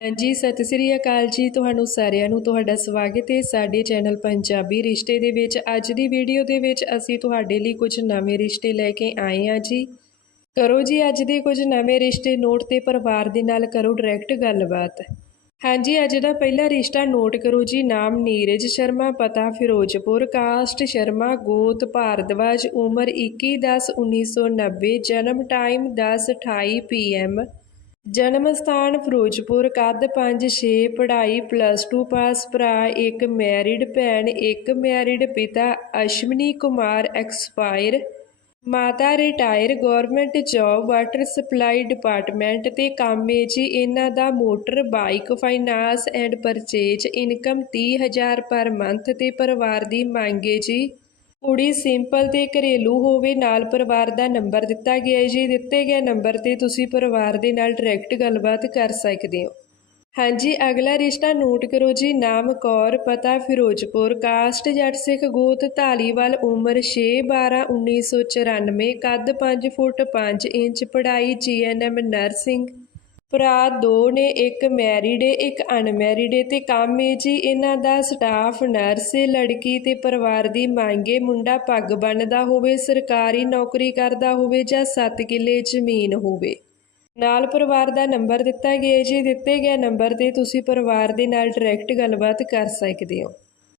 ਹਾਂਜੀ, ਸਤਿ ਸ੍ਰੀ ਅਕਾਲ ਜੀ ਤੁਹਾਨੂੰ ਸਾਰਿਆਂ ਨੂੰ, ਤੁਹਾਡਾ ਸਵਾਗਤ ਹੈ ਸਾਡੇ ਚੈਨਲ ਪੰਜਾਬੀ ਰਿਸ਼ਤੇ ਦੇ ਵਿੱਚ। ਅੱਜ ਦੀ ਵੀਡੀਓ ਦੇ ਵਿੱਚ ਅਸੀਂ ਤੁਹਾਡੇ ਲਈ ਕੁਝ ਨਵੇਂ ਰਿਸ਼ਤੇ ਲੈ ਕੇ ਆਏ ਹਾਂ ਜੀ। ਕਰੋ ਜੀ ਅੱਜ ਦੇ ਕੁਝ ਨਵੇਂ ਰਿਸ਼ਤੇ ਨੋਟ ਤੇ ਪਰਿਵਾਰ ਦੇ ਨਾਲ ਕਰੋ ਡਾਇਰੈਕਟ ਗੱਲਬਾਤ। ਹਾਂਜੀ, ਅੱਜ ਦਾ ਪਹਿਲਾ ਰਿਸ਼ਤਾ ਨੋਟ ਕਰੋ ਜੀ, ਨਾਮ ਨੀਰਜ ਸ਼ਰਮਾ, ਪਤਾ ਫਿਰੋਜ਼ਪੁਰ, ਕਾਸਟ ਸ਼ਰਮਾ, ਗੋਤ ਭਾਰਦਵਾਜ, ਉਮਰ 21/10/1990 ਜਨਮ ਟਾਈਮ 10:28 ਪੀਐਮ ਜਨਮ ਸਥਾਨ ਫਿਰੋਜ਼ਪੁਰ, ਕੱਦ 5-6 ਪੜ੍ਹਾਈ ਪਲੱਸ 2 ਪਾਸ ਭਰਾ, ਇੱਕ ਮੈਰਿਡ ਭੈਣ, ਇੱਕ ਮੈਰਿਡ ਪਿਤਾ, ਅਸ਼ਵਨੀ ਕੁਮਾਰ ਐਕਸਪਾਇਰ ਮਾਤਾ retire government job water supply department ਤੇ ਕੰਮ ਹੈ ਜੀ, ਇਹਨਾਂ ਦਾ motor bike finance and purchase income 30000 per month ਤੇ ਪਰਿਵਾਰ ਦੀ ਮੰਗ ਹੈ ਜੀ। ਕੁੜੀ ਸਿੰਪਲ ਤੇ ਘਰੇਲੂ ਹੋਵੇ, ਨਾਲ ਪਰਿਵਾਰ ਦਾ ਨੰਬਰ ਦਿੱਤਾ ਗਿਆ ਹੈ ਜੀ। ਦਿੱਤੇ ਗਏ ਨੰਬਰ ਤੇ ਤੁਸੀਂ ਪਰਿਵਾਰ ਦੇ ਨਾਲ ਡਾਇਰੈਕਟ ਗੱਲਬਾਤ ਕਰ ਸਕਦੇ ਹੋ। ਹਾਂਜੀ, ਅਗਲਾ ਰਿਸ਼ਤਾ ਨੋਟ ਕਰੋ ਜੀ। ਨਾਮ ਕੌਰ, ਪਤਾ ਫਿਰੋਜ਼ਪੁਰ, ਕਾਸਟ ਜੱਟ ਸਿੱਖ ਗੋਤ, ਧਾਲੀਵਾਲ, ਉਮਰ 6 12 1994 ਕੱਦ 5 ਫੁੱਟ 5 ਇੰਚ, ਪੜ੍ਹਾਈ ਜੀਐਨਐਮ ਨਰਸਿੰਗ ਭਰਾ ਦੋ ਨੇ, ਇੱਕ ਮੈਰਿਡ ਏ, ਇੱਕ ਅਨਮੈਰਿਡ ਏ ਤੇ ਕੰਮ ਏ ਜੀ। ਇਹਨਾਂ ਦਾ ਸਟਾਫ ਨਰਸ ਏ, ਲੜਕੀ ਤੇ ਪਰਿਵਾਰ ਦੀ ਮੰਗੇ ਮੁੰਡਾ ਪੱਗ ਬੰਨਦਾ ਹੋਵੇ, ਸਰਕਾਰੀ ਨੌਕਰੀ ਕਰਦਾ ਹੋਵੇ ਜਾਂ 7 ਕਿੱਲੇ ਜ਼ਮੀਨ ਹੋਵੇ। ਨਾਲ ਪਰਿਵਾਰ ਦਾ ਨੰਬਰ ਦਿੱਤਾ ਗਿਆ ਜੀ। ਦਿੱਤੇ ਗਏ ਨੰਬਰ ਤੇ ਤੁਸੀਂ ਪਰਿਵਾਰ ਦੇ ਨਾਲ ਡਾਇਰੈਕਟ ਗੱਲਬਾਤ ਕਰ ਸਕਦੇ ਹੋ।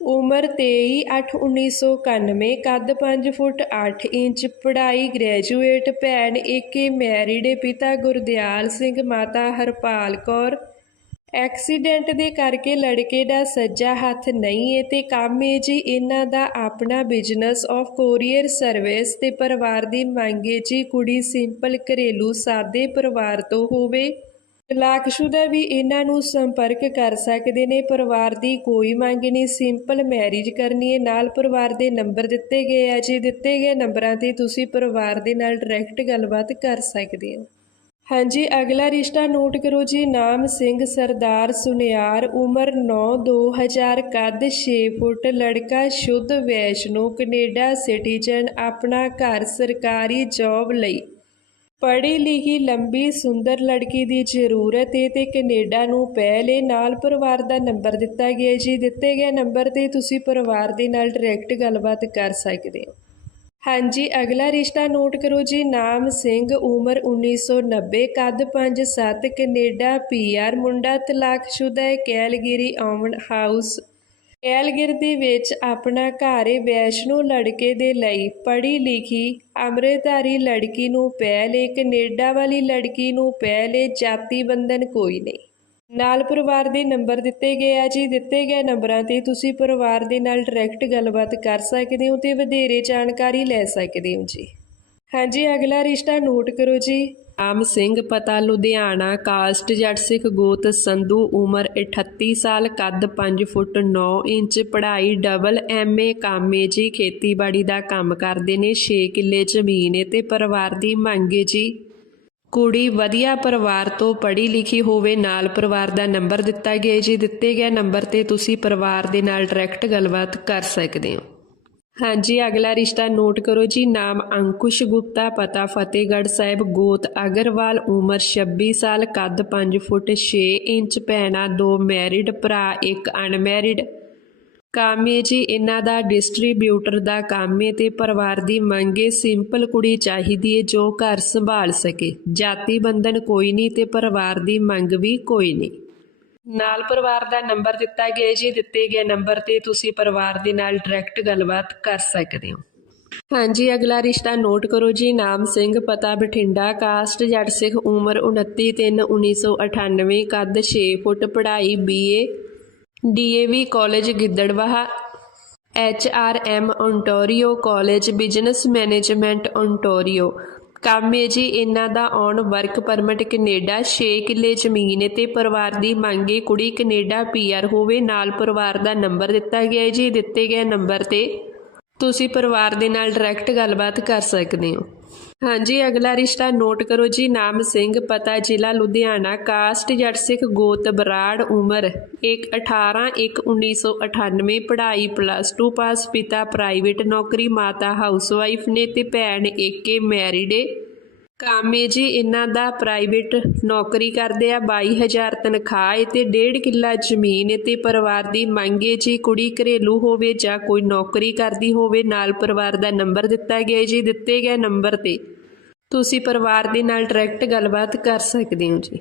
ਉਮਰ 23/8/1991 ਕੱਦ 5 ਫੁੱਟ 8 ਇੰਚ, ਪੜ੍ਹਾਈ ਗ੍ਰੈਜੂਏਟ ਭੈਣ ਏਕੇ ਮੈਰਿਡ, ਪਿਤਾ ਗੁਰਦਿਆਲ ਸਿੰਘ, ਮਾਤਾ ਹਰਪਾਲ ਕੌਰ। ਐਕਸੀਡੈਂਟ ਦੇ ਕਰਕੇ ਲੜਕੇ ਦਾ ਸੱਜਾ ਹੱਥ ਨਹੀਂ ਹੈ ਤੇ ਕੰਮ ਹੈ ਜੀ ਇਹਨਾਂ ਦਾ ਆਪਣਾ ਬਿਜ਼ਨਸ ਆਫ ਕੋਰੀਅਰ ਸਰਵਿਸ ਤੇ ਪਰਿਵਾਰ ਦੀ ਮੰਗ ਹੈ ਜੀ ਕੁੜੀ ਸਿੰਪਲ ਘਰੇਲੂ ਸਾਦੇ ਪਰਿਵਾਰ ਤੋਂ ਹੋਵੇ। ਤਲਾਕਸ਼ੁਦਾ ਵੀ ਇਹਨਾਂ ਨੂੰ ਸੰਪਰਕ ਕਰ ਸਕਦੇ ਨੇ। ਪਰਿਵਾਰ ਦੀ ਕੋਈ ਮੰਗ ਨਹੀਂ। ਸਿੰਪਲ ਮੈਰਿਜ ਕਰਨੀ ਹੈ। ਨਾਲ ਪਰਿਵਾਰ ਦੇ ਨੰਬਰ ਦਿੱਤੇ ਗਏ ਆ ਜੀ। ਦਿੱਤੇ ਗਏ ਨੰਬਰਾਂ ਤੇ ਤੁਸੀਂ ਪਰਿਵਾਰ ਦੇ ਨਾਲ ਡਾਇਰੈਕਟ ਗੱਲਬਾਤ ਕਰ ਸਕਦੇ ਹੋ। ਹਾਂਜੀ, ਅਗਲਾ ਰਿਸ਼ਤਾ ਨੋਟ ਕਰੋ ਜੀ। ਨਾਮ ਸਿੰਘ ਸਰਦਾਰ ਸੁਨਿਆਰ, ਉਮਰ 9 2000 ਕੱਦ 6 ਫੁੱਟ, ਲੜਕਾ ਸ਼ੁੱਧ, ਵੈਸ਼ਨੂ, ਕੈਨੇਡਾ ਸਿਟੀਜ਼ਨ, ਆਪਣਾ ਘਰ ਸਰਕਾਰੀ ਜੌਬ ਲਈ। ਪੜ੍ਹੀ ਲਿਖੀ ਲੰਬੀ ਸੁੰਦਰ ਲੜਕੀ ਦੀ ਜ਼ਰੂਰਤ ਹੈ ਤੇ ਕੈਨੇਡਾ ਨੂੰ ਪਹਿਲੇ ਨਾਲ ਪਰਿਵਾਰ ਦਾ ਨੰਬਰ ਦਿੱਤਾ ਗਿਆ ਜੀ। ਦਿੱਤੇ ਗਏ ਨੰਬਰ ਤੇ ਤੁਸੀਂ ਪਰਿਵਾਰ ਦੇ ਨਾਲ ਡਾਇਰੈਕਟ ਗੱਲਬਾਤ ਕਰ ਸਕਦੇ ਹੋ। ਹਾਂਜੀ, ਅਗਲਾ ਰਿਸ਼ਤਾ ਨੋਟ ਕਰੋ ਜੀ। ਨਾਮ ਸਿੰਘ, ਉਮਰ 1990 ਕੱਦ 5-7 ਕੈਨੇਡਾ ਪੀਆਰ ਮੁੰਡਾ ਤਲਾਕਸ਼ੁਦਾ ਹੈ ਕੈਲਗਰੀ ਆਮਨ ਹਾਊਸ। ਕੈਲਗਰ ਦੇ ਵਿੱਚ ਆਪਣਾ ਘਰ ਹੈ ਵੈਸ਼ਨੂ ਲੜਕੇ ਦੇ ਲਈ ਪੜ੍ਹੀ ਲਿਖੀ ਅੰਮ੍ਰਿਤਧਾਰੀ ਲੜਕੀ ਨੂੰ ਪਹਿਲੇ ਕੈਨੇਡਾ ਵਾਲੀ ਲੜਕੀ ਨੂੰ ਪਹਿਲੇ ਜਾਤੀ ਬੰਧਨ ਕੋਈ ਨਹੀਂ। ਨਾਲ ਪਰਿਵਾਰ ਦੇ ਨੰਬਰ ਦਿੱਤੇ ਗਏ ਆ ਜੀ, ਦਿੱਤੇ ਗਏ ਨੰਬਰਾਂ ਤੇ ਤੁਸੀਂ ਪਰਿਵਾਰ ਦੇ ਨਾਲ ਡਾਇਰੈਕਟ ਗੱਲਬਾਤ ਕਰ ਸਕਦੇ ਹੋ ਤੇ ਵਧੇਰੇ ਜਾਣਕਾਰੀ ਲੈ ਸਕਦੇ ਹੋ ਜੀ। ਹਾਂਜੀ, ਅਗਲਾ ਰਿਸ਼ਤਾ ਨੋਟ ਕਰੋ ਜੀ। ਆਮ ਸਿੰਘ ਪਤਾ ਲੁਧਿਆਣਾ, ਕਾਸਟ ਜੱਟ ਸਿੱਖ ਗੋਤ ਸੰਧੂ ਉਮਰ 38 ਸਾਲ, ਕੱਦ 5 ਫੁੱਟ 9 ਇੰਚ, ਪੜ੍ਹਾਈ ਡਬਲ ਐਮਏ ਕਾਮੇ ਜੀ, ਖੇਤੀਬਾੜੀ ਦਾ ਕੰਮ ਕਰਦੇ ਨੇ 6 ਕਿੱਲੇ ਜ਼ਮੀਨ ਏ ਤੇ ਪਰਿਵਾਰ ਦੀ ਮੰਗ ਏ ਜੀ। ਕੁੜੀ ਵਧੀਆ ਪਰਿਵਾਰ ਤੋਂ ਪੜ੍ਹੀ ਲਿਖੀ ਹੋਵੇ, ਨਾਲ ਪਰਿਵਾਰ ਦਾ ਨੰਬਰ ਦਿੱਤਾ ਗਿਆ ਜੀ। ਦਿੱਤੇ ਗਏ ਨੰਬਰ ਤੇ ਤੁਸੀਂ ਪਰਿਵਾਰ ਦੇ ਨਾਲ ਡਾਇਰੈਕਟ ਗੱਲਬਾਤ ਕਰ ਸਕਦੇ ਹੋ। ਹਾਂਜੀ, ਅਗਲਾ ਰਿਸ਼ਤਾ ਨੋਟ ਕਰੋ ਜੀ। ਨਾਮ ਅੰਕੁਸ਼ ਗੁਪਤਾ, ਪਤਾ ਫਤਿਹਗੜ੍ਹ ਸਾਹਿਬ, ਗੋਤ ਅਗਰਵਾਲ, ਉਮਰ 26 ਸਾਲ, ਕੱਦ 5 ਫੁੱਟ 6 ਇੰਚ, ਭੈਣਾ ਦੋ ਮੈਰਿਡ ਭਰਾ ਇੱਕ ਅਨਮੈਰਿਡ ਕੰਮ ਏ ਜੀ, ਇਹਨਾਂ ਦਾ ਡਿਸਟ੍ਰੀਬਿਊਟਰ ਦਾ ਕੰਮ ਏ ਤੇ ਪਰਿਵਾਰ ਦੀ ਮੰਗੇ ਸਿੰਪਲ ਕੁੜੀ ਚਾਹੀਦੀ ਹੈ ਜੋ ਘਰ ਸੰਭਾਲ ਸਕੇ। ਜਾਤੀ ਬੰਧਨ ਕੋਈ ਨਹੀਂ ਤੇ ਪਰਿਵਾਰ ਦੀ ਮੰਗ ਵੀ ਕੋਈ ਨਹੀਂ। ਨਾਲ ਪਰਿਵਾਰ ਦਾ ਨੰਬਰ ਦਿੱਤਾ ਗਿਆ ਜੀ, ਦਿੱਤੇ ਗਏ ਨੰਬਰ ਤੇ ਤੁਸੀਂ ਪਰਿਵਾਰ ਦੇ ਨਾਲ ਡਾਇਰੈਕਟ ਗੱਲਬਾਤ ਕਰ ਸਕਦੇ ਹੋ। ਹਾਂਜੀ, ਅਗਲਾ ਰਿਸ਼ਤਾ ਨੋਟ ਕਰੋ ਜੀ, ਨਾਮ ਸਿੰਘ, ਪਤਾ ਬਠਿੰਡਾ ਕਾਸਟ ਜੱਟ ਸਿੰਘ ਉਮਰ 29 3 1998 ਕੱਦ 6 ਫੁੱਟ, ਪੜ੍ਹਾਈ BA DAV college Gidderbaha H R M Ontario college business management Ontario ਕੰਮ ਹੈ ਜੀ, ਇਹਨਾਂ ਦਾ ਔਨ ਵਰਕ ਪਰਮਿਟ ਕੈਨੇਡਾ 6 ਕਿੱਲੇ ਜ਼ਮੀਨ ਤੇ ਪਰਿਵਾਰ ਦੀ ਮੰਗ ਮੰਗੇ ਕੁੜੀ ਕੈਨੇਡਾ ਪੀਆਰ ਹੋਵੇ, ਨਾਲ ਪਰਿਵਾਰ ਦਾ ਨੰਬਰ ਦਿੱਤਾ ਗਿਆ ਹੈ ਜੀ, ਦਿੱਤੇ ਗਏ ਨੰਬਰ ਤੇ ਤੁਸੀਂ ਪਰਿਵਾਰ ਦੇ ਨਾਲ ਡਾਇਰੈਕਟ ਗੱਲਬਾਤ ਕਰ ਸਕਦੇ ਹੋ। ਹਾਂਜੀ, ਅਗਲਾ ਰਿਸ਼ਤਾ ਨੋਟ ਕਰੋ ਜੀ, ਨਾਮ ਸਿੰਘ, ਪਤਾ ਜ਼ਿਲ੍ਹਾ ਲੁਧਿਆਣਾ, ਕਾਸਟ ਜੱਟ ਸਿੱਖ ਗੋਤ ਬਰਾੜ ਉਮਰ 1 18 1 1998 ਪੜ੍ਹਾਈ ਪਲੱਸ 2 ਪਾਸ ਪਿਤਾ ਪ੍ਰਾਈਵੇਟ ਨੌਕਰੀ, ਮਾਤਾ ਹਾਊਸਵਾਈਫ ਨੇ ਤੇ ਭੈਣ ਏਕੇ ਮੈਰਿਡ ਏ। ਕੰਮ ਏ ਜੀ ਇਹਨਾਂ ਦਾ ਪ੍ਰਾਈਵੇਟ ਨੌਕਰੀ ਕਰਦੇ ਆ 22000 ਤਨਖਾਹ ਏ ਤੇ 1.5 ਕਿੱਲਾ ਜ਼ਮੀਨ ਏ ਤੇ ਪਰਿਵਾਰ ਦੀ ਮੰਗ ਏ ਜੀ ਕੁੜੀ ਘਰੇਲੂ ਹੋਵੇ ਜਾਂ ਕੋਈ ਨੌਕਰੀ ਕਰਦੀ ਹੋਵੇ, ਨਾਲ ਪਰਿਵਾਰ ਦਾ ਨੰਬਰ ਦਿੱਤਾ ਗਿਆ ਜੀ, ਦਿੱਤੇ ਗਏ ਨੰਬਰ ਤੇ। ਤੁਸੀਂ ਪਰਿਵਾਰ ਦੇ ਨਾਲ ਡਾਇਰੈਕਟ ਗੱਲਬਾਤ ਕਰ ਸਕਦੇ ਹੋ ਜੀ।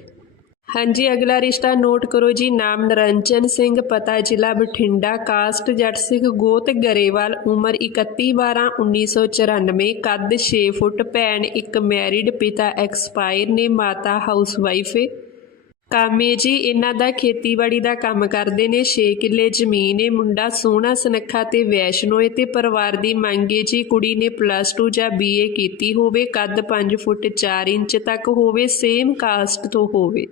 ਹਾਂਜੀ, ਅਗਲਾ ਰਿਸ਼ਤਾ ਨੋਟ ਕਰੋ ਜੀ, ਨਾਮ ਨਰੰਜਨ ਸਿੰਘ, ਪਤਾ ਜ਼ਿਲ੍ਹਾ ਬਠਿੰਡਾ, ਕਾਸਟ ਜੱਟ ਸਿੰਘ ਗੋਤ ਗਰੇਵਾਲ, ਉਮਰ 31 12 1994 ਕੱਦ 6 ਫੁੱਟ, ਭੈਣ ਇੱਕ ਮੈਰਿਡ ਪਿਤਾ ਐਕਸਪਾਇਰ ਨੇ, ਮਾਤਾ ਹਾਊਸਵਾਈਫ ਏ। ਕਾਮੇ ਜੀ, ਇਹਨਾਂ ਦਾ ਖੇਤੀਬਾੜੀ ਦਾ ਕੰਮ ਕਰਦੇ ਨੇ 6 ਕਿੱਲੇ ਜ਼ਮੀਨ ਏ, ਮੁੰਡਾ ਸੋਹਣਾ ਸੁਨੱਖਾ ਤੇ ਵੈਸ਼ਨੋ ਏ ਤੇ ਪਰਿਵਾਰ ਦੀ ਮੰਗ ਏ ਜੀ, ਕੁੜੀ ਨੇ ਪਲੱਸ 2 ਜਾਂ ਬੀਏ ਕੀਤੀ ਹੋਵੇ, ਕੱਦ 5 ਫੁੱਟ 4 ਇੰਚ ਤੱਕ ਹੋਵੇ ਸੇਮ ਕਾਸਟ ਤੋਂ ਹੋਵੇ।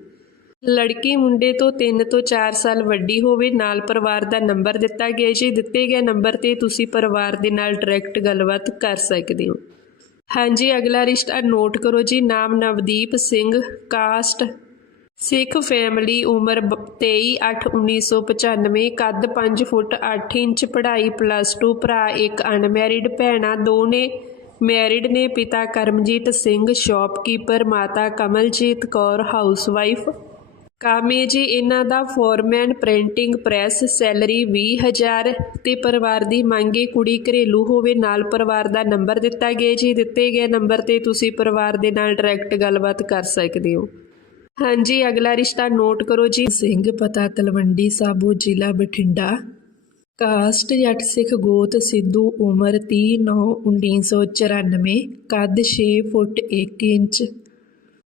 ਲੜਕੀ ਮੁੰਡੇ ਤੋਂ 3 ਤੋਂ 4 ਸਾਲ ਵੱਡੀ ਹੋਵੇ, ਨਾਲ ਪਰਿਵਾਰ ਦਾ ਨੰਬਰ ਦਿੱਤਾ ਗਿਆ ਜੀ ਦਿੱਤੇ ਗਏ ਨੰਬਰ ਤੇ ਤੁਸੀਂ ਪਰਿਵਾਰ ਦੇ ਨਾਲ ਡਾਇਰੈਕਟ ਗੱਲਬਾਤ ਕਰ ਸਕਦੇ ਹੋ। ਹਾਂਜੀ, ਅਗਲਾ ਰਿਸ਼ਤਾ ਨੋਟ ਕਰੋ ਜੀ। ਨਾਮ ਨਵਦੀਪ ਸਿੰਘ, ਕਾਸਟ ਸਿੱਖ ਫੈਮਿਲੀ, ਉਮਰ 23/8/1995 ਕੱਦ 5 ਫੁੱਟ 8 ਇੰਚ, ਪੜ੍ਹਾਈ ਪਲੱਸ 2 ਭਰਾ ਇੱਕ ਅਨਮੈਰਿਡ ਭੈਣਾਂ ਦੋ ਨੇ ਮੈਰਿਡ ਨੇ, ਪਿਤਾ ਕਰਮਜੀਤ ਸਿੰਘ ਸ਼ਾਪਕੀਪਰ ਮਾਤਾ ਕਮਲਜੀਤ ਕੌਰ ਹਾਊਸਵਾਈਫ ਕਾਮੇ ਜੀ, ਇਹਨਾਂ ਦਾ ਫੋਰਮੈਨ ਪ੍ਰਿੰਟਿੰਗ ਪ੍ਰੈਸ ਸੈਲਰੀ 20000 ਤੇ ਪਰਿਵਾਰ ਦੀ ਮੰਗੇ ਕੁੜੀ ਘਰੇਲੂ ਹੋਵੇ, ਨਾਲ ਪਰਿਵਾਰ ਦਾ ਨੰਬਰ ਦਿੱਤਾ ਗਿਆ ਜੀ, ਦਿੱਤੇ ਗਏ ਨੰਬਰ ਤੇ ਤੁਸੀਂ ਪਰਿਵਾਰ ਦੇ ਨਾਲ ਡਾਇਰੈਕਟ ਗੱਲਬਾਤ ਕਰ ਸਕਦੇ ਹੋ। ਹਾਂਜੀ, ਅਗਲਾ ਰਿਸ਼ਤਾ ਨੋਟ ਕਰੋ ਜੀ। ਸਿੰਘ ਪਤਾ ਤਲਵੰਡੀ ਸਾਬੋ, ਜ਼ਿਲ੍ਹਾ ਬਠਿੰਡਾ। ਕਾਸਟ ਜੱਟ ਸਿੱਖ ਗੋਤ ਸਿੱਧੂ, ਉਮਰ 30 9 1994 ਕੱਦ 6 ਫੁੱਟ 1 ਇੰਚ।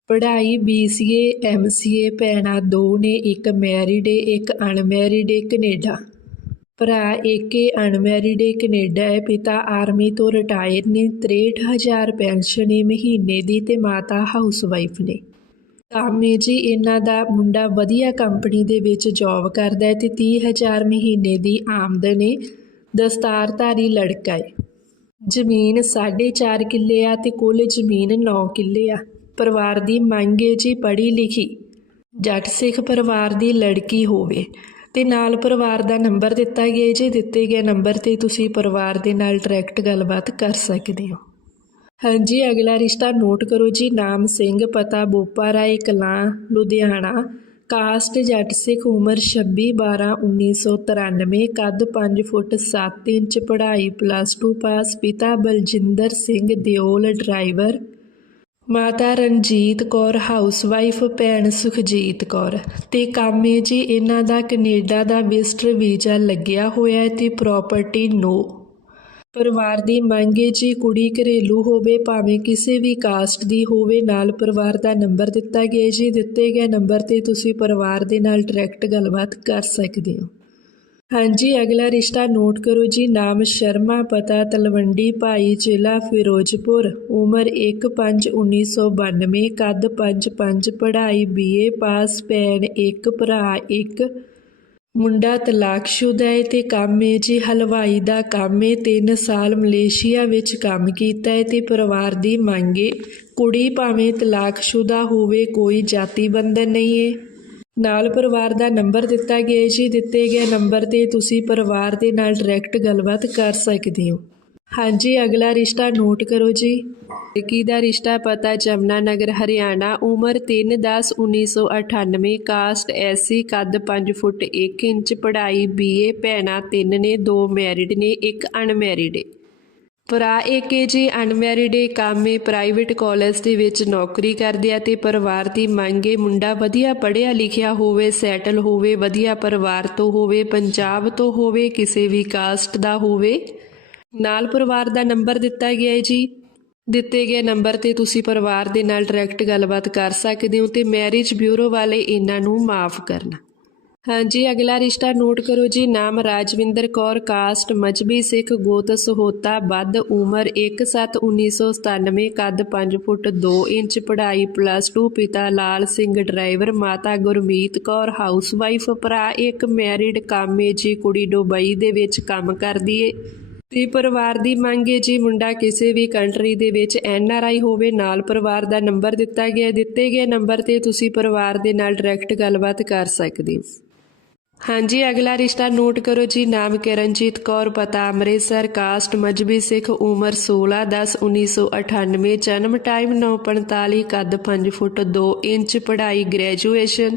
ਪੜ੍ਹਾਈ B C A, M C A, ਭੈਣਾਂ ਦੋ ਨੇ, ਇੱਕ ਮੈਰਿਡ ਏ, ਇੱਕ ਅਨਮੈਰਿਡ ਏ, ਕੈਨੇਡਾ। ਭਰਾ ਏਕੇ, ਅਨਮੈਰਿਡ ਏ, ਕੈਨੇਡਾ ਹੈ ਪਿਤਾ ਆਰਮੀ ਤੋਂ ਰਿਟਾਇਰ ਨੇ 63000 ਪੈਨਸ਼ਨ ਏ ਮਹੀਨੇ ਦੀ ਤੇ ਮਾਤਾ ਹਾਊਸਵਾਈਫ ਨੇ। ਕਾਮੇ ਜੀ ਇਹਨਾਂ ਦਾ, ਮੁੰਡਾ ਵਧੀਆ ਕੰਪਨੀ ਦੇ ਵਿੱਚ ਜੌਬ ਕਰਦਾ ਹੈ ਤੇ 30000 ਮਹੀਨੇ ਦੀ ਆਮਦਨ ਏ, ਦਸਤਾਰਧਾਰੀ ਲੜਕਾ ਏ। ਜ਼ਮੀਨ 4.5 ਕਿੱਲੇ ਆ ਤੇ ਕੁੱਲ ਜ਼ਮੀਨ 9 ਕਿੱਲੇ ਆ। ਪਰਿਵਾਰ ਦੀ ਮੰਗ ਏ ਜੀ ਪੜ੍ਹੀ ਲਿਖੀ, ਜੱਟ ਸਿੱਖ ਪਰਿਵਾਰ ਦੀ ਲੜਕੀ ਹੋਵੇ, ਤੇ ਨਾਲ ਪਰਿਵਾਰ ਦਾ ਨੰਬਰ ਦਿੱਤਾ ਗਿਆ ਜੀ, ਦਿੱਤੇ ਗਏ ਨੰਬਰ ਤੇ ਤੁਸੀਂ ਪਰਿਵਾਰ ਦੇ ਨਾਲ ਡਾਇਰੈਕਟ ਗੱਲਬਾਤ ਕਰ ਸਕਦੇ ਹੋ। ਹਾਂਜੀ, ਅਗਲਾ ਰਿਸ਼ਤਾ ਨੋਟ ਕਰੋ ਜੀ, ਨਾਮ ਸਿੰਘ, ਪਤਾ ਬੋਪਾ ਰਾਏ, ਕਲਾਂ, ਲੁਧਿਆਣਾ ਕਾਸਟ ਜੱਟ ਸਿੱਖ, ਉਮਰ 26 12 1993 ਕੱਦ 5 ਫੁੱਟ 7 ਇੰਚ, ਪੜ੍ਹਾਈ ਪਲੱਸ 2 ਪਾਸ ਪਿਤਾ ਬਲਜਿੰਦਰ ਸਿੰਘ, ਦਿਓਲ ਡਰਾਈਵਰ ਮਾਤਾ ਰਣਜੀਤ ਕੌਰ, ਹਾਊਸਵਾਈਫ ਭੈਣ ਸੁਖਜੀਤ ਕੌਰ। ਤੇ ਕਾਮੇ ਜੀ, ਇਹਨਾਂ ਦਾ ਕੈਨੇਡਾ ਦਾ ਵਿਜ਼ਟਰ ਵੀਜ਼ਾ ਲੱਗਿਆ ਹੋਇਆ ਹੈ ਤੇ ਪ੍ਰਾਪਰਟੀ ਨੋ। ਪਰਿਵਾਰ ਦੀ ਮੰਗ ਮੰਗੇ ਜੀ, ਕੁੜੀ ਘਰੇਲੂ ਹੋਵੇ, ਭਾਵੇਂ ਕਿਸੇ ਵੀ ਕਾਸਟ ਦੀ ਹੋਵੇ, ਨਾਲ ਪਰਿਵਾਰ ਦਾ ਨੰਬਰ ਦਿੱਤਾ ਗਿਆ ਜੀ। ਦਿੱਤੇ ਗਏ ਨੰਬਰ ਤੇ ਤੁਸੀਂ ਪਰਿਵਾਰ ਦੇ ਨਾਲ ਡਾਇਰੈਕਟ ਗੱਲਬਾਤ ਕਰ ਸਕਦੇ ਹੋ। ਹਾਂਜੀ, ਅਗਲਾ ਰਿਸ਼ਤਾ ਨੋਟ ਕਰੋ ਜੀ। ਨਾਮ ਸ਼ਰਮਾ, ਪਤਾ ਤਲਵੰਡੀ, ਭਾਈ ਜ਼ਿਲ੍ਹਾ ਫਿਰੋਜ਼ਪੁਰ। ਉਮਰ 1/5/1992 ਕੱਦ 5/5 ਪੜ੍ਹਾਈ ਬੀਏ ਪਾਸ ਭੈਣ ਇੱਕ, ਭਰਾ ਇੱਕ। ਮੁੰਡਾ ਤਲਾਕਸ਼ੁਦਾ ਹੈ ਤੇ ਕੰਮ ਹੈ ਜੀ, ਹਲਵਾਈ ਦਾ ਕੰਮ ਹੈ 3 ਸਾਲ ਮਲੇਸ਼ੀਆ ਵਿੱਚ ਕੰਮ ਕੀਤਾ ਹੈ ਤੇ ਪਰਿਵਾਰ ਦੀ ਮੰਗ ਮੰਗੇ ਕੁੜੀ ਭਾਵੇਂ ਤਲਾਕਸ਼ੁਦਾ ਹੋਵੇ, ਕੋਈ ਜਾਤੀ ਬੰਧਨ ਨਹੀਂ ਹੈ ਨਾਲ ਪਰਿਵਾਰ ਦਾ ਨੰਬਰ ਦਿੱਤਾ ਗਿਆ ਜੀ। ਦਿੱਤੇ ਗਏ ਨੰਬਰ ਤੇ ਤੁਸੀਂ ਪਰਿਵਾਰ ਦੇ ਨਾਲ ਡਾਇਰੈਕਟ ਗੱਲਬਾਤ ਕਰ ਸਕਦੇ ਹੋ। ਹਾਂਜੀ, ਅਗਲਾ ਰਿਸ਼ਤਾ ਨੋਟ ਕਰੋ ਜੀ। ਲੜਕੀ ਦਾ ਰਿਸ਼ਤਾ ਪਤਾ? ਜਮਨਾ ਨਗਰ, ਹਰਿਆਣਾ। ਉਮਰ 3/10/1998 ਕਾਸਟ ਐਸੀ ਕੱਦ 5 ਫੁੱਟ 1 ਇੰਚ। ਪੜ੍ਹਾਈ ਬੀਏ ਭੈਣਾਂ ਤਿੰਨ ਨੇ, ਦੋ ਮੈਰਿਡ ਨੇ, ਇੱਕ ਅਨਮੈਰਿਡ ਏ ਭਰਾ ਏਕੇ ਜੀ ਅਨਮੈਰਿਡ ਏ ਕਾਮੇ ਪ੍ਰਾਈਵੇਟ ਕਾਲਜ ਦੇ ਵਿੱਚ ਨੌਕਰੀ ਕਰਦੇ ਆ ਤੇ ਪਰਿਵਾਰ ਦੀ ਮੰਗੇ ਮੁੰਡਾ ਵਧੀਆ ਪੜ੍ਹਿਆ ਲਿਖਿਆ ਹੋਵੇ, ਸੈਟਲ ਹੋਵੇ, ਵਧੀਆ ਪਰਿਵਾਰ ਤੋਂ ਹੋਵੇ, ਪੰਜਾਬ ਤੋਂ ਹੋਵੇ, ਕਿਸੇ ਵੀ ਕਾਸਟ ਦਾ ਹੋਵੇ। ਨਾਲ ਪਰਿਵਾਰ ਦਾ ਨੰਬਰ ਦਿੱਤਾ ਗਿਆ ਹੈ ਜੀ। ਦਿੱਤੇ ਗਏ ਨੰਬਰ ਤੇ ਤੁਸੀਂ ਪਰਿਵਾਰ ਦੇ ਨਾਲ ਡਾਇਰੈਕਟ ਗੱਲਬਾਤ ਕਰ ਸਕਦੇ ਹੋ ਤੇ ਮੈਰਿਜ ਬਿਊਰੋ ਵਾਲੇ ਇਹਨਾਂ ਨੂੰ ਮਾਫ ਕਰਨਾ। ਹਾਂਜੀ, ਅਗਲਾ ਰਿਸ਼ਤਾ ਨੋਟ ਕਰੋ ਜੀ। ਨਾਮ ਰਾਜਵਿੰਦਰ ਕੌਰ, ਕਾਸਟ ਮਜਬੀ ਸਿੱਖ, ਗੋਤ ਸਹੋਤਾ, ਵੱਧ ਉਮਰ 1/7/1997 ਕੱਦ 5 ਫੁੱਟ 2 ਇੰਚ, ਪੜ੍ਹਾਈ ਪਲੱਸ 2 ਪਿਤਾ ਲਾਲ ਸਿੰਘ, ਡਰਾਈਵਰ, ਮਾਤਾ ਗੁਰਮੀਤ ਕੌਰ ਹਾਊਸਵਾਈਫ ਭਰਾ ਇੱਕ ਮੈਰਿਡ ਕਾਮੇ ਜੀ, ਕੁੜੀ ਦੁਬਈ ਦੇ ਵਿੱਚ ਕੰਮ ਕਰਦੀ ਏ। ਤੇ ਪਰਿਵਾਰ ਦੀ ਮੰਗ ਹੈ ਜੀ, ਮੁੰਡਾ ਕਿਸੇ ਵੀ ਕੰਟਰੀ ਦੇ ਵਿੱਚ ਐਨ ਆਰ ਆਈ ਹੋਵੇ, ਨਾਲ ਪਰਿਵਾਰ ਦਾ ਨੰਬਰ ਦਿੱਤਾ ਗਿਆ। ਦਿੱਤੇ ਗਏ ਨੰਬਰ ਤੇ ਤੁਸੀਂ ਪਰਿਵਾਰ ਦੇ ਨਾਲ ਡਾਇਰੈਕਟ ਗੱਲਬਾਤ ਕਰ ਸਕਦੇ ਹੋ। ਹਾਂਜੀ, ਅਗਲਾ ਰਿਸ਼ਤਾ ਨੋਟ ਕਰੋ ਜੀ। ਨਾਮ ਕਿਰਨਜੀਤ ਕੌਰ, ਪਤਾ ਅੰਮ੍ਰਿਤਸਰ, ਕਾਸਟ ਮਜਬੀ ਸਿੱਖ, ਉਮਰ 16 10 1998 ਜਨਮ ਟਾਈਮ 9:45 ਕੱਦ 5 ਫੁੱਟ 2 ਇੰਚ, ਪੜ੍ਹਾਈ ਗ੍ਰੈਜੂਏਸ਼ਨ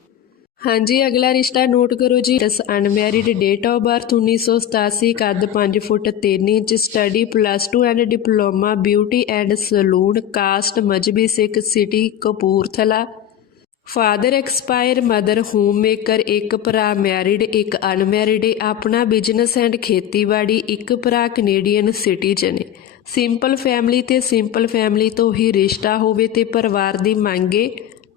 ਹਾਂਜੀ, ਅਗਲਾ ਰਿਸ਼ਤਾ ਨੋਟ ਕਰੋ ਜੀ। ਦਸ ਅਨਮੈਰਿਡ ਡੇਟ ਆਫ ਬਰਥ 1987 ਕੱਦ 5 foot 3 inch study plus 2 and diploma beauty and salon caste Mazhabi Sikh city Kapurthala. Father expire mother home maker ਇੱਕ ਭਰਾ ਮੈਰਿਡ ਇੱਕ ਅਨਮੈਰਿਡ ਹੈ ਆਪਣਾ ਬਿਜ਼ਨਸ ਐਂਡ ਖੇਤੀਬਾੜੀ, ਇੱਕ ਭਰਾ ਕੈਨੇਡੀਅਨ ਸਿਟੀਜ਼ਨ ਹੈ ਸਿੰਪਲ ਫੈਮਿਲੀ ਤੇ ਸਿੰਪਲ ਫੈਮਿਲੀ ਤੋਂ ਹੀ ਰਿਸ਼ਤਾ ਹੋਵੇ ਤੇ ਪਰਿਵਾਰ ਦੀ ਮੰਗੇ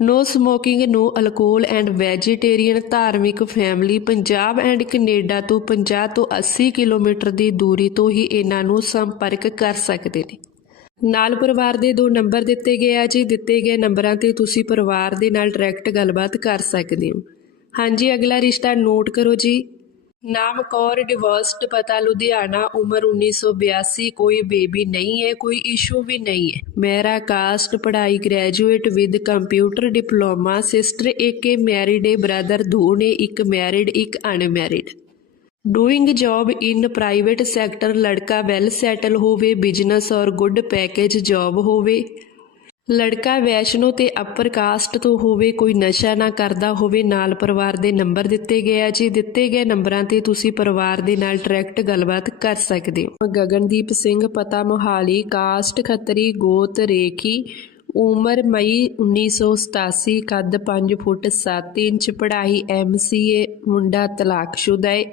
no smoking, no alcohol and vegetarian ਧਾਰਮਿਕ ਫੈਮਿਲੀ ਪੰਜਾਬ ਐਂਡ ਕੈਨੇਡਾ ਤੋਂ 50 ਤੋਂ 80 ਕਿਲੋਮੀਟਰ ਦੀ ਦੂਰੀ ਤੋਂ ਹੀ ਇਹਨਾਂ ਨੂੰ ਸੰਪਰਕ ਕਰ ਸਕਦੇ ਨੇ। ਨਾਲ ਪਰਿਵਾਰ ਦੇ ਦੋ ਨੰਬਰ ਦਿੱਤੇ ਗਏ ਆ ਜੀ। ਦਿੱਤੇ ਗਏ ਨੰਬਰਾਂ ਤੇ ਤੁਸੀਂ ਪਰਿਵਾਰ ਦੇ ਨਾਲ ਡਾਇਰੈਕਟ ਗੱਲਬਾਤ ਕਰ ਸਕਦੇ ਹੋ। ਹਾਂਜੀ, ਅਗਲਾ ਰਿਸ਼ਤਾ ਨੋਟ ਕਰੋ ਜੀ। ਨਾਮ ਕੌਰ ਡਿਵੋਰਸਡ, ਪਤਾ ਲੁਧਿਆਣਾ, ਉਮਰ 1982 ਕੋਈ ਬੇਬੀ ਨਹੀਂ ਹੈ, ਕੋਈ ਇਸ਼ੂ ਵੀ ਨਹੀਂ ਹੈ। ਮੇਰਾ ਕਾਸਟ ਪੜ੍ਹਾਈ graduate with computer diploma sister ਇੱਕ ਹੈ ਮੈਰਿਡ ਹੈ ਬ੍ਰਦਰ ਦੋ ਨੇ ਇੱਕ ਮੈਰਿਡ ਇੱਕ unmarried doing job in private sector ਲੜਕਾ ਵੈਲ ਸੈਟਲ ਹੋਵੇ business or good package job ਹੋਵੇ। ਲੜਕਾ ਵੈਸ਼ਨੋ ਤੇ ਅਪਰ ਕਾਸਟ ਤੋਂ ਹੋਵੇ ਕੋਈ ਨਸ਼ਾ ਨਾ ਕਰਦਾ ਹੋਵੇ, ਨਾਲ ਪਰਿਵਾਰ ਦੇ ਨੰਬਰ ਦਿੱਤੇ ਗਏ ਆ ਜੀ। ਦਿੱਤੇ ਗਏ ਨੰਬਰਾਂ ਤੇ ਤੁਸੀਂ ਪਰਿਵਾਰ ਦੇ ਨਾਲ ਡਾਇਰੈਕਟ ਗੱਲਬਾਤ ਕਰ ਸਕਦੇ ਹੋ। ਗਗਨਦੀਪ ਸਿੰਘ, ਪਤਾ ਮੋਹਾਲੀ ਕਾਸਟ ਖੱਤਰੀ, ਗੋਤ ਰੇਖੀ, ਉਮਰ ਮਈ 1987 ਕੱਦ 5 ਫੁੱਟ 7 ਇੰਚ, ਪੜ੍ਹਾਈ ਐਮਸੀਏ ਮੁੰਡਾ ਤਲਾਕਸ਼ੁਦਾ ਹੈ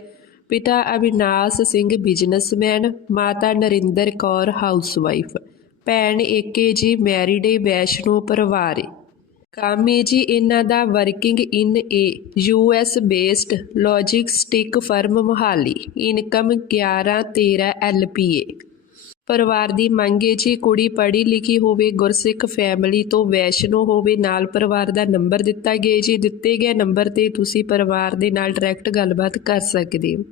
ਪਿਤਾ ਅਵਿਨਾਸ਼ ਸਿੰਘ ਬਿਜ਼ਨਸਮੈਨ ਮਾਤਾ ਨਰਿੰਦਰ ਕੌਰ ਹਾਊਸਵਾਈਫ ਭੈਣ ਏਕੇ ਜੀ ਮੈਰਿਡ ਏ ਵੈਸ਼ਨੋ ਪਰਿਵਾਰ ਏ। ਕੰਮ ਏ ਜੀ ਇਹਨਾਂ ਦਾ working in a U S based logistic firm Mohali. Income 11 13 L P A. ਪਰਿਵਾਰ ਦੀ ਮੰਗ ਏ ਜੀ ਕੁੜੀ ਪੜ੍ਹੀ ਲਿਖੀ ਹੋਵੇ, ਗੁਰਸਿੱਖ ਫੈਮਿਲੀ ਤੋਂ ਵੈਸ਼ਨੋ ਹੋਵੇ, ਨਾਲ ਪਰਿਵਾਰ ਦਾ ਨੰਬਰ ਦਿੱਤਾ ਗਿਆ ਜੀ। ਦਿੱਤੇ ਗਏ ਨੰਬਰ ਤੇ ਤੁਸੀਂ ਪਰਿਵਾਰ ਦੇ ਨਾਲ ਡਾਇਰੈਕਟ ਗੱਲਬਾਤ ਕਰ ਸਕਦੇ ਹੋ।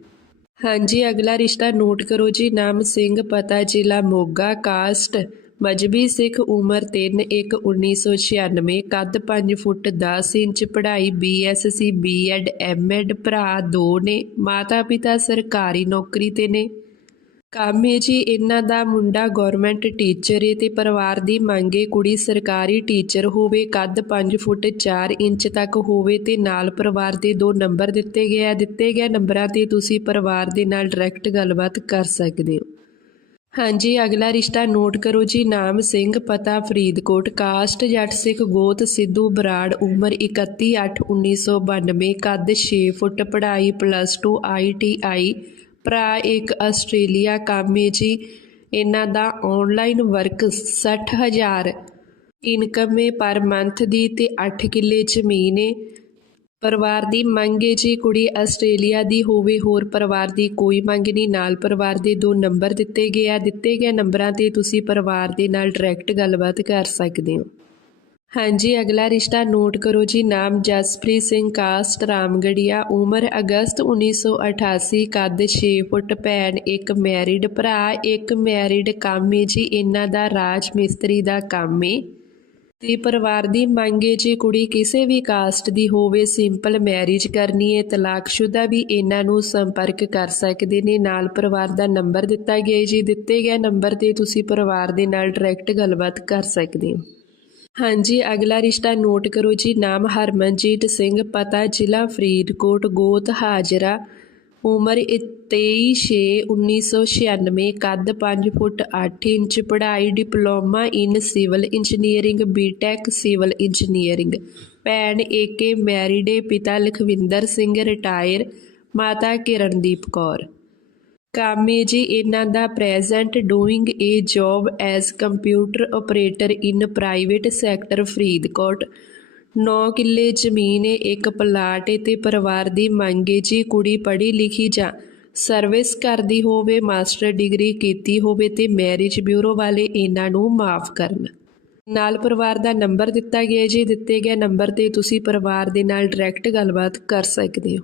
ਹਾਂਜੀ, ਅਗਲਾ ਰਿਸ਼ਤਾ ਨੋਟ ਕਰੋ ਜੀ। ਨਾਮ ਸਿੰਘ, ਪਤਾ ਜ਼ਿਲ੍ਹਾ ਮੋਗਾ, ਕਾਸਟ ਮਜਬੀ ਸਿੱਖ ਉਮਰ 3 1 1996 ਕੱਦ 5 ਫੁੱਟ 10 ਇੰਚ ਪੜ੍ਹਾਈ ਬੀਐਸਸੀ ਬੀਐਡ ਐਮਐਡ ਭਰਾ ਦੋ ਨੇ ਮਾਤਾ ਪਿਤਾ ਸਰਕਾਰੀ ਨੌਕਰੀ ਤੇ ਨੇ। ਕੰਮ ਏ ਜੀ ਇਹਨਾਂ ਦਾ ਮੁੰਡਾ ਗਵਰਨਮੈਂਟ ਟੀਚਰ ਏ ਤੇ ਪਰਿਵਾਰ ਦੀ ਮੰਗ ਮੰਗੇ ਕੁੜੀ ਸਰਕਾਰੀ ਟੀਚਰ ਹੋਵੇ, ਕੱਦ 5 ਫੁੱਟ 4 ਇੰਚ ਤੱਕ ਹੋਵੇ ਤੇ ਨਾਲ ਪਰਿਵਾਰ ਦੇ ਦੋ ਨੰਬਰ ਦਿੱਤੇ ਗਏ ਆ ਦਿੱਤੇ ਗਏ ਨੰਬਰਾਂ ਤੇ ਤੁਸੀਂ ਪਰਿਵਾਰ ਦੇ ਨਾਲ ਡਾਇਰੈਕਟ ਗੱਲਬਾਤ ਕਰ ਸਕਦੇ ਹੋ। ਹਾਂਜੀ, ਅਗਲਾ ਰਿਸ਼ਤਾ ਨੋਟ ਕਰੋ ਜੀ। ਨਾਮ ਸਿੰਘ, ਪਤਾ ਫਰੀਦਕੋਟ, ਕਾਸਟ, ਜੱਟ ਸਿੱਖ, ਗੋਤ, ਸਿੱਧੂ, ਬਰਾੜ, ਉਮਰ 31 8 1992 ਕੱਦ 6 ਫੁੱਟ, ਪੜ੍ਹਾਈ ਪਲੱਸ 2 ਆਈਟੀਆਈ ਭਰਾ ਇੱਕ ਆਸਟ੍ਰੇਲੀਆ ਕਾਮੇ ਜੀ। ਇਹਨਾਂ ਦਾ ਆਨਲਾਈਨ ਵਰਕ 60000 ਇਨਕਮ ਹੈ ਪਰ ਮੰਥ ਦੀ ਤੇ 8 ਕਿੱਲੇ ਜ਼ਮੀਨ ਹੈ ਪਰਿਵਾਰ ਦੀ ਮੰਗ ਹੈ ਜੀ ਕੁੜੀ ਆਸਟ੍ਰੇਲੀਆ ਦੀ ਹੋਵੇ, ਹੋਰ ਪਰਿਵਾਰ ਦੀ ਕੋਈ ਮੰਗ ਨਹੀਂ। ਨਾਲ ਪਰਿਵਾਰ ਦੇ ਦੋ ਨੰਬਰ ਦਿੱਤੇ ਗਏ ਆ। ਦਿੱਤੇ ਗਏ ਨੰਬਰਾਂ ਤੇ ਤੁਸੀਂ ਪਰਿਵਾਰ ਦੇ ਨਾਲ ਡਾਇਰੈਕਟ ਗੱਲਬਾਤ ਕਰ ਸਕਦੇ ਹੋ। ਹਾਂਜੀ, ਅਗਲਾ ਰਿਸ਼ਤਾ ਨੋਟ ਕਰੋ ਜੀ। ਨਾਮ ਜਸਪ੍ਰੀਤ ਸਿੰਘ, ਕਾਸਟ ਰਾਮਗੜੀਆ। ਉਮਰ ਅਗਸਤ 1988 ਕੱਦ 6 ਫੁੱਟ, ਭੈਣ ਇੱਕ ਮੈਰਿਡ ਭਰਾ, ਇੱਕ ਮੈਰਿਡ ਕਾਮੇ ਜੀ। ਇਹਨਾਂ ਦਾ ਰਾਜ ਮਿਸਤਰੀ ਦਾ ਕੰਮ ਏ ਤੇ ਪਰਿਵਾਰ ਦੀ ਮੰਗ ਹੈ ਜੀ ਕੁੜੀ ਕਿਸੇ ਵੀ ਕਾਸਟ ਦੀ ਹੋਵੇ ਸਿੰਪਲ ਮੈਰਿਜ ਕਰਨੀ ਹੈ ਤਲਾਕਸ਼ੁਦਾ ਵੀ ਇਹਨਾਂ ਨੂੰ ਸੰਪਰਕ ਕਰ ਸਕਦੇ ਨੇ। ਨਾਲ ਪਰਿਵਾਰ ਦਾ ਨੰਬਰ ਦਿੱਤਾ ਗਿਆ ਜੀ। ਦਿੱਤੇ ਗਏ ਨੰਬਰ ਤੇ ਤੁਸੀਂ ਪਰਿਵਾਰ ਦੇ ਨਾਲ ਡਾਇਰੈਕਟ ਗੱਲਬਾਤ ਕਰ ਸਕਦੇ ਹੋ। ਹਾਂਜੀ, ਅਗਲਾ ਰਿਸ਼ਤਾ ਨੋਟ ਕਰੋ ਜੀ। ਨਾਮ ਹਰਮਨਜੀਤ ਸਿੰਘ, ਪਤਾ ਜ਼ਿਲ੍ਹਾ ਫਰੀਦਕੋਟ, ਗੋਤ ਹਾਜਰਾ। ਉਮਰ 23/6/1996 ਕੱਦ 5 ਫੁੱਟ 8 ਇੰਚ, ਪੜ੍ਹਾਈ, diploma in civil engineering, BTech civil engineering. ਭੈਣ ਏਕੇ ਮੈਰੀਡੇ ਪਿਤਾ ਲਖਵਿੰਦਰ ਸਿੰਘ, ਰਿਟਾਇਰ ਮਾਤਾ ਕਿਰਨਦੀਪ ਕੌਰ। ਕਾਮੇ ਜੀ ਇਹਨਾਂ ਦਾ present doing a job as computer operator in private sector Faridkot. 9 ਕਿੱਲੇ ਜ਼ਮੀਨ ਏ, ਇੱਕ ਪਲਾਟ ਏ ਤੇ ਪਰਿਵਾਰ ਦੀ ਮੰਗ ਏ, ਜੀ ਕੁੜੀ ਪੜ੍ਹੀ ਲਿਖੀ ਜਾਂ ਸਰਵਿਸ ਕਰਦੀ ਹੋਵੇ, ਮਾਸਟਰ ਡਿਗਰੀ ਕੀਤੀ ਹੋਵੇ ਤੇ ਮੈਰਿਜ ਬਿਊਰੋ ਵਾਲੇ ਇਹਨਾਂ ਨੂੰ ਮਾਫ ਕਰਨ। ਨਾਲ ਪਰਿਵਾਰ ਦਾ ਨੰਬਰ ਦਿੱਤਾ ਗਿਆ ਜੀ ਦਿੱਤੇ ਗਏ ਨੰਬਰ ਤੇ ਤੁਸੀਂ ਪਰਿਵਾਰ ਦੇ ਨਾਲ ਡਾਇਰੈਕਟ ਗੱਲਬਾਤ ਕਰ ਸਕਦੇ ਹੋ।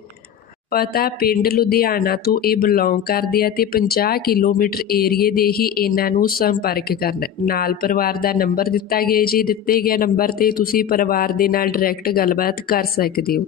ਪਤਾ ਪਿੰਡ ਲੁਧਿਆਣਾ ਤੋਂ ਇਹ ਬਿਲੋਂਗ ਕਰਦੇ ਆ ਤੇ 50 ਕਿਲੋਮੀਟਰ ਏਰੀਏ ਦੇ ਹੀ ਇਹਨਾਂ ਨੂੰ ਸੰਪਰਕ ਕਰਨ। ਨਾਲ ਪਰਿਵਾਰ ਦਾ ਨੰਬਰ ਦਿੱਤਾ ਗਿਆ ਜੀ। ਦਿੱਤੇ ਗਏ ਨੰਬਰ ਤੇ ਤੁਸੀਂ ਪਰਿਵਾਰ ਦੇ ਨਾਲ ਡਾਇਰੈਕਟ ਗੱਲਬਾਤ ਕਰ ਸਕਦੇ ਹੋ।